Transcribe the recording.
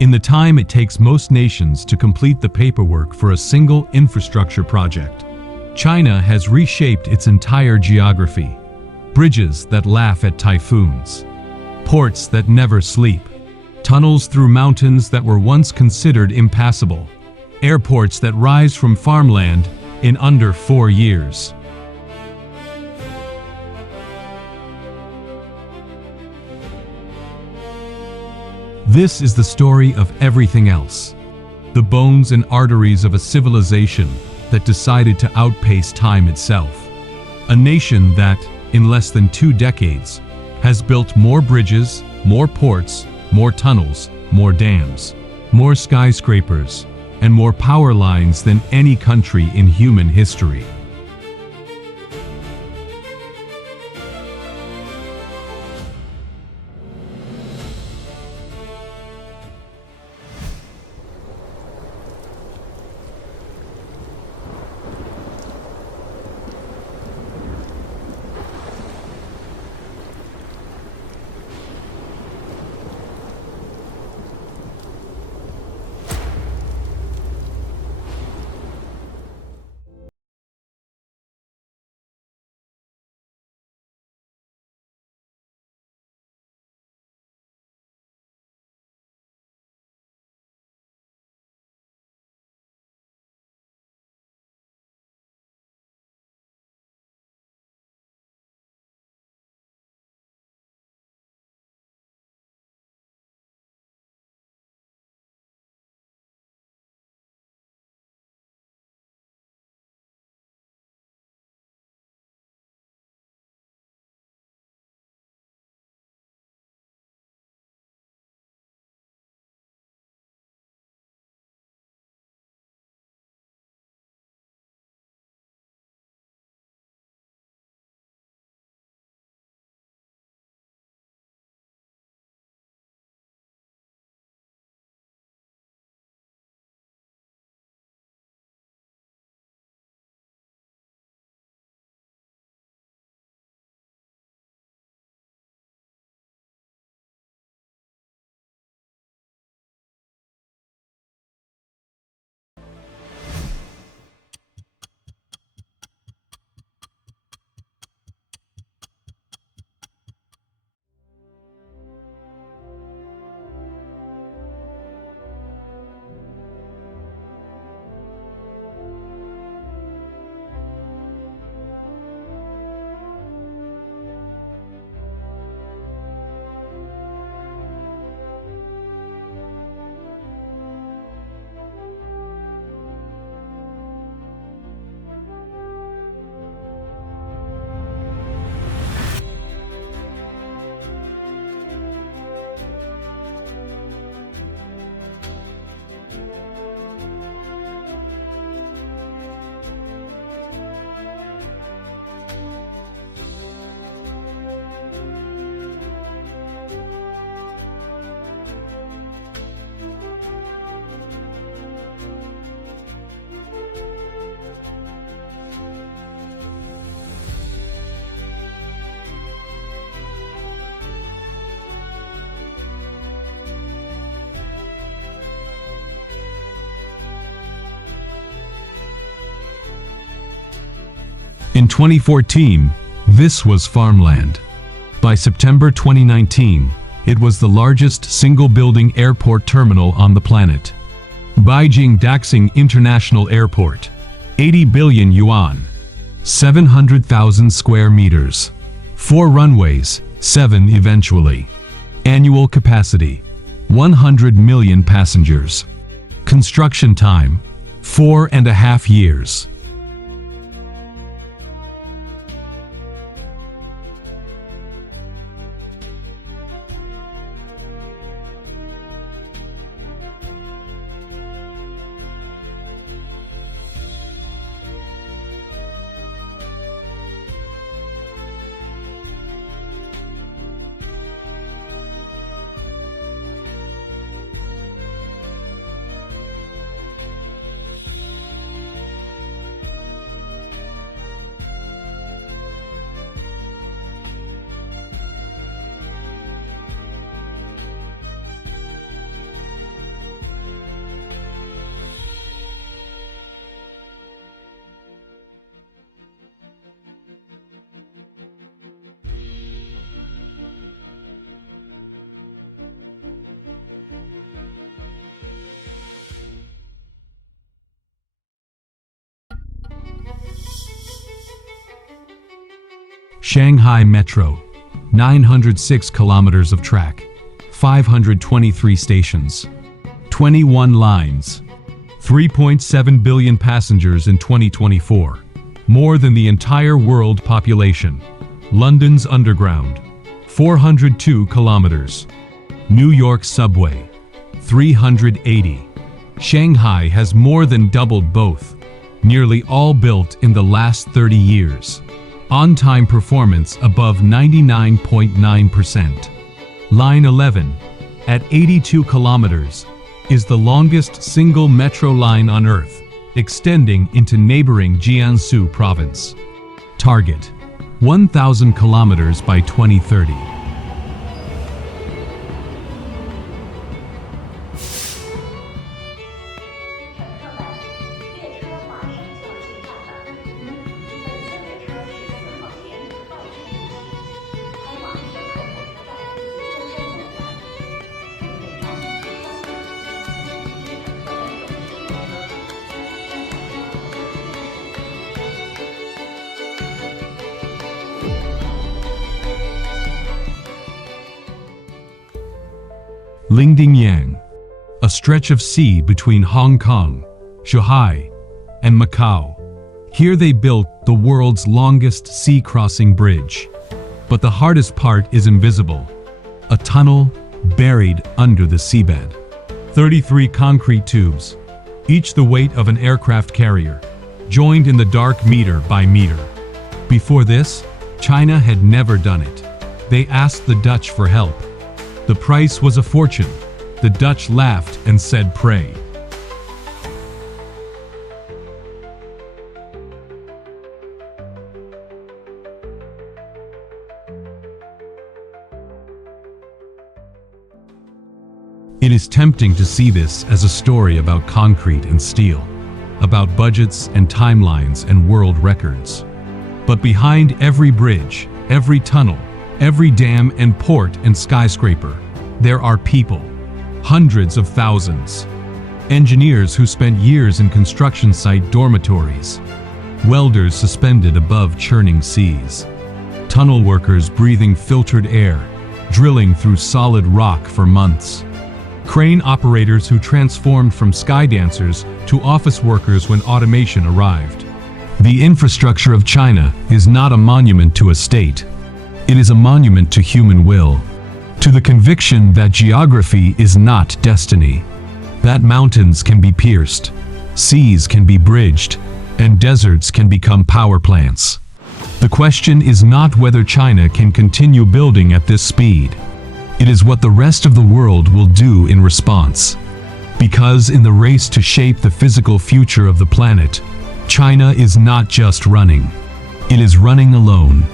In the time it takes most nations to complete the paperwork for a single infrastructure project, China has reshaped its entire geography. Bridges that laugh at typhoons, ports that never sleep, tunnels through mountains that were once considered impassable, airports that rise from farmland in under 4 years. This is the story of everything else. The bones and arteries of a civilization that decided to outpace time itself. A nation that, in less than 2 decades, has built more bridges, more ports, more tunnels, more dams, more skyscrapers, and more power lines than any country in human history. In 2014, this was farmland. By September 2019, it was the largest single-building airport terminal on the planet. Beijing Daxing International Airport, 80 billion yuan, 700,000 square meters, 4 runways, 7 eventually. Annual capacity, 100 million passengers. Construction time, 4.5 years. Shanghai Metro, 906 kilometers of track, 523 stations, 21 lines, 3.7 billion passengers in 2024, more than the entire world population. London's Underground, 402 kilometers. New York Subway, 380. Shanghai has more than doubled both, nearly all built in the last 30 years. On-time performance above 99.9%. Line 11, at 82 kilometers, is the longest single metro line on Earth, extending into neighboring Jiangsu province. Target, 1,000 kilometers by 2030. Lingdingyang, a stretch of sea between Hong Kong, Shanghai, and Macau. Here they built the world's longest sea-crossing bridge. But the hardest part is invisible. A tunnel buried under the seabed. 33 concrete tubes, each the weight of an aircraft carrier, joined in the dark meter by meter. Before this, China had never done it. They asked the Dutch for help. The price was a fortune. The Dutch laughed and said, "Pray." It is tempting to see this as a story about concrete and steel, about budgets and timelines and world records. But behind every bridge, every tunnel, every dam and port and skyscraper, there are people, hundreds of thousands. Engineers who spent years in construction site dormitories, welders suspended above churning seas, tunnel workers breathing filtered air, drilling through solid rock for months, crane operators who transformed from sky dancers to office workers when automation arrived. The infrastructure of China is not a monument to a state. It is a monument to human will, to the conviction that geography is not destiny, that mountains can be pierced, seas can be bridged, and deserts can become power plants. The question is not whether China can continue building at this speed. It is what the rest of the world will do in response. Because in the race to shape the physical future of the planet, China is not just running. It is running alone.